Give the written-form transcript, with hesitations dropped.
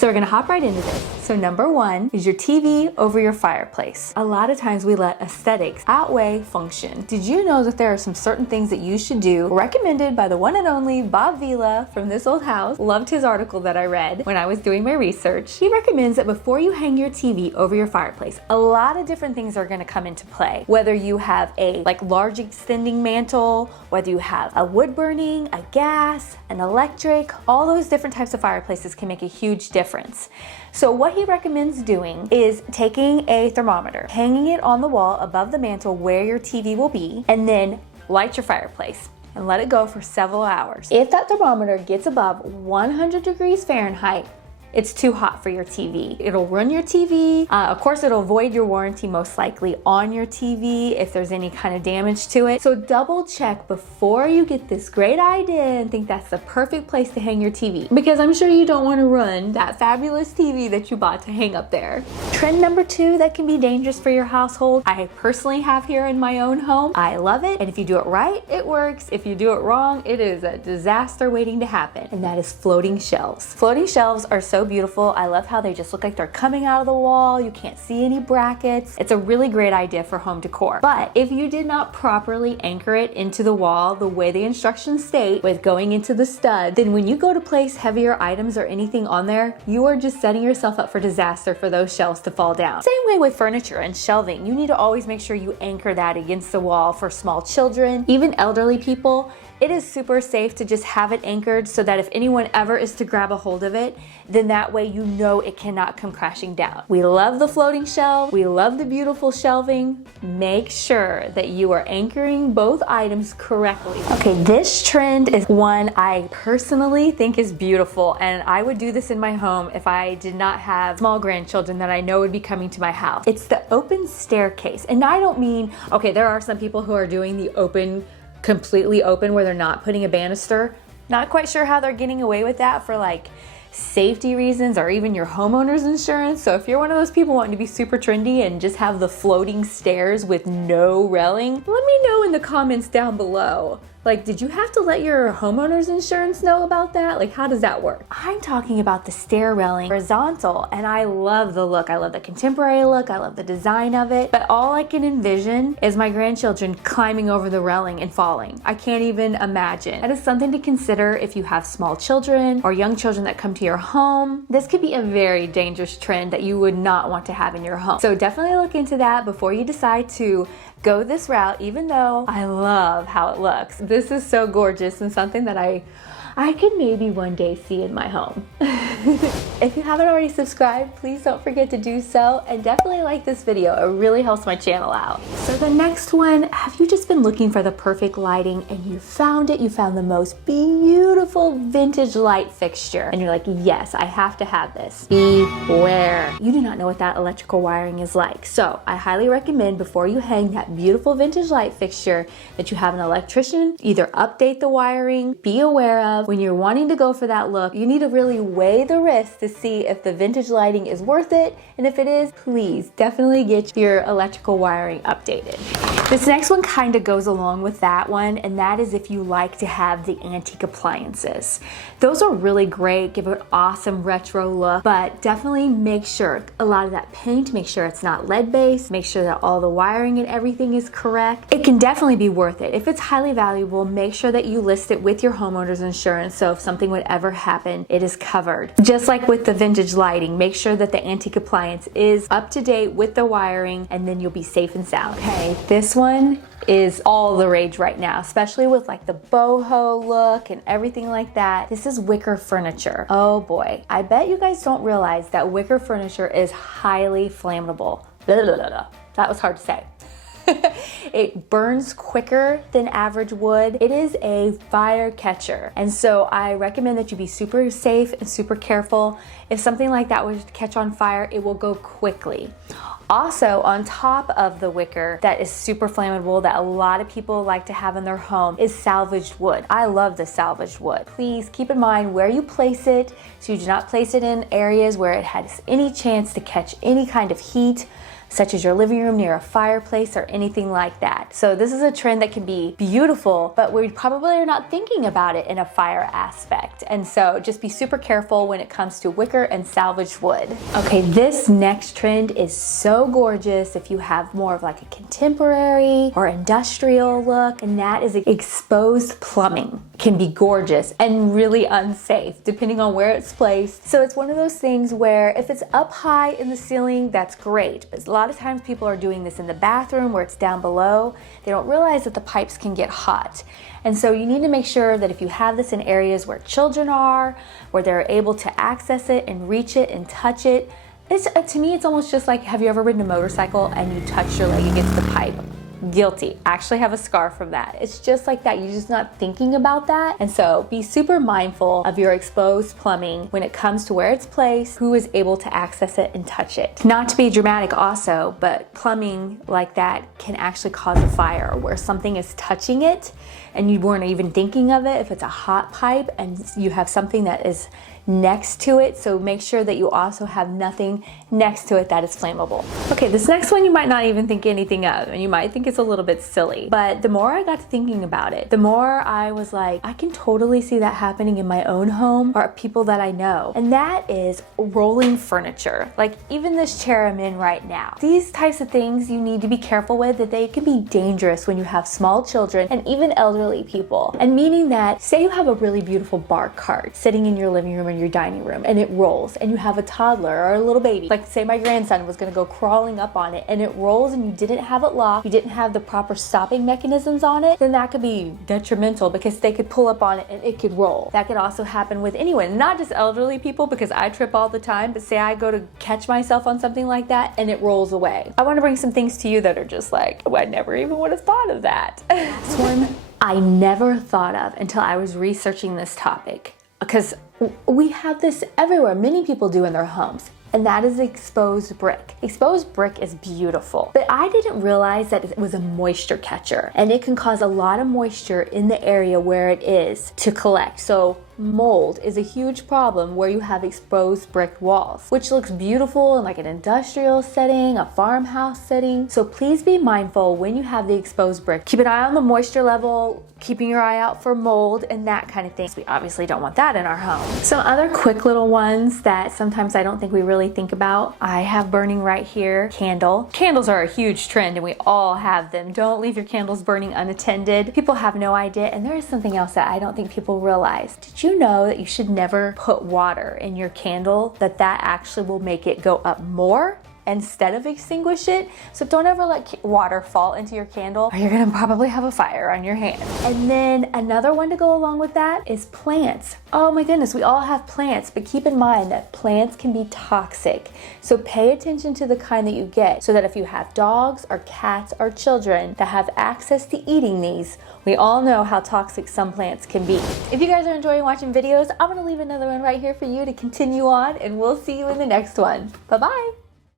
So we're gonna hop right into this. So number one is your TV over your fireplace. A lot of times we let aesthetics outweigh function. Did you know that there are some certain things that you should do, recommended by the one and only Bob Vila from This Old House? Loved his article that I read when I was doing my research. He recommends that before you hang your TV over your fireplace, a lot of different things are gonna come into play. Whether you have a large extending mantle, whether you have a wood burning, a gas, an electric, all those different types of fireplaces can make a huge difference. So what he recommends doing is taking a thermometer, hanging it on the wall above the mantle where your TV will be, and then light your fireplace and let it go for several hours. If that thermometer gets above 100 degrees Fahrenheit, it's too hot for your TV. It'll run your TV. Of course, it'll void your warranty most likely on your TV if there's any kind of damage to it. So double check before you get this great idea and think that's the perfect place to hang your TV, because I'm sure you don't want to run that fabulous TV that you bought to hang up there. Trend number two that can be dangerous for your household, I personally have here in my own home. I love it, and if you do it right, it works. If you do it wrong, it is a disaster waiting to happen, and that is floating shelves. Floating shelves are so beautiful. I love how they just look like they're coming out of the wall. You can't see any brackets. It's a really great idea for home decor. But if you did not properly anchor it into the wall the way the instructions state, with going into the stud, then when you go to place heavier items or anything on there, you are just setting yourself up for disaster for those shelves to fall down. Same way with furniture and shelving. You need to always make sure you anchor that against the wall. For small children, even elderly people, it is super safe to just have it anchored so that if anyone ever is to grab a hold of it, then that way you know it cannot come crashing down. We love the floating shelf. We love the beautiful shelving. Make sure that you are anchoring both items correctly. Okay, this trend is one I personally think is beautiful, and I would do this in my home if I did not have small grandchildren that I know would be coming to my house. It's the open staircase. And I don't mean, okay, there are some people who are doing the completely open where they're not putting a banister. Not quite sure how they're getting away with that for safety reasons or even your homeowner's insurance. So if you're one of those people wanting to be super trendy and just have the floating stairs with no railing, let me know in the comments down below. Did you have to let your homeowner's insurance know about that? How does that work? I'm talking about the stair railing horizontal, and I love the look. I love the contemporary look. I love the design of it. But all I can envision is my grandchildren climbing over the railing and falling. I can't even imagine. That is something to consider if you have small children or young children that come to your home. This could be a very dangerous trend that you would not want to have in your home. So definitely look into that before you decide to go this route, even though I love how it looks. This is so gorgeous and something that I could maybe one day see in my home. If you haven't already subscribed, please don't forget to do so, and definitely like this video. It really helps my channel out. So the next one, have you just been looking for the perfect lighting and you found it? You found the most beautiful vintage light fixture and you're like, yes, I have to have this. Beware. You do not know what that electrical wiring is like. So I highly recommend before you hang that beautiful vintage light fixture that you have an electrician either update the wiring, be aware of. When you're wanting to go for that look, you need to really weigh the risk to see if the vintage lighting is worth it, and if it is, please definitely get your electrical wiring updated. This next one kind of goes along with that one, and that is if you like to have the antique appliances. Those are really great, give an awesome retro look, but definitely make sure a lot of that paint, make sure it's not lead based, make sure that all the wiring and everything is correct. It can definitely be worth it. If it's highly valuable, make sure that you list it with your homeowner's insurance, so if something would ever happen, it is covered. Just like with the vintage lighting, make sure that the antique appliance is up to date with the wiring, and then you'll be safe and sound. Okay, this one is all the rage right now, especially with the boho look and everything like that. This is wicker furniture. Oh boy, I bet you guys don't realize that wicker furniture is highly flammable. Blah, blah, blah, blah. That was hard to say. It burns quicker than average wood. It is a fire catcher. And so I recommend that you be super safe and super careful. If something like that was to catch on fire, it will go quickly. Also, on top of the wicker that is super flammable that a lot of people like to have in their home is salvaged wood. I love the salvaged wood. Please keep in mind where you place it, so you do not place it in areas where it has any chance to catch any kind of heat. such as your living room near a fireplace or anything like that. So this is a trend that can be beautiful, but we probably are not thinking about it in a fire aspect. And so just be super careful when it comes to wicker and salvaged wood. Okay, this next trend is so gorgeous if you have more of like a contemporary or industrial look, and that is exposed plumbing. Can be gorgeous and really unsafe depending on where it's placed. So it's one of those things where if it's up high in the ceiling, that's great. But a lot of times people are doing this in the bathroom where it's down below. They don't realize that the pipes can get hot. And so you need to make sure that if you have this in areas where children are, where they're able to access it and reach it and touch it, to me, it's almost just like, have you ever ridden a motorcycle and you touch your leg against the pipe? Guilty. I actually have a scar from that. It's just like that. You're just not thinking about that. And so be super mindful of your exposed plumbing when it comes to where it's placed, who is able to access it and touch it. Not to be dramatic also, but plumbing like that can actually cause a fire where something is touching it and you weren't even thinking of it. If it's a hot pipe and you have something that is next to it, so make sure that you also have nothing next to it that is flammable. Okay, this next one you might not even think anything of, and you might think it's a little bit silly, but the more I got to thinking about it, the more I was like, I can totally see that happening in my own home or people that I know, and that is rolling furniture. Like even this chair I'm in right now. These types of things you need to be careful with, that they can be dangerous when you have small children and even elderly people. And meaning that, say you have a really beautiful bar cart sitting in your living room or your dining room and it rolls, and you have a toddler or a little baby, like say my grandson was gonna go crawling up on it and it rolls and you didn't have it locked, you didn't have the proper stopping mechanisms on it, then that could be detrimental because they could pull up on it and it could roll. That could also happen with anyone, not just elderly people, because I trip all the time, but say I go to catch myself on something like that and it rolls away. I want to bring some things to you that are just like, oh, I never even would have thought of that. This one I never thought of until I was researching this topic, because we have this everywhere. Many people do in their homes, and that is exposed brick. Exposed brick is beautiful, but I didn't realize that it was a moisture catcher, and it can cause a lot of moisture in the area where it is to collect. So mold is a huge problem where you have exposed brick walls, which looks beautiful in like an industrial setting, a farmhouse setting. So please be mindful when you have the exposed brick. Keep an eye on the moisture level, keeping your eye out for mold and that kind of thing. So we obviously don't want that in our home. Some other quick little ones that sometimes I don't think we really think about. I have burning right here, candle. Candles are a huge trend and we all have them. Don't leave your candles burning unattended. People have no idea. And there is something else that I don't think people realize. Did you know that you should never put water in your candle, that actually will make it go up more instead of extinguish it? So don't ever let water fall into your candle or you're gonna probably have a fire on your hand. And then another one to go along with that is plants. Oh my goodness, we all have plants, but keep in mind that plants can be toxic. So pay attention to the kind that you get, so that if you have dogs or cats or children that have access to eating these, we all know how toxic some plants can be. If you guys are enjoying watching videos, I'm gonna leave another one right here for you to continue on, and we'll see you in the next one. Bye-bye.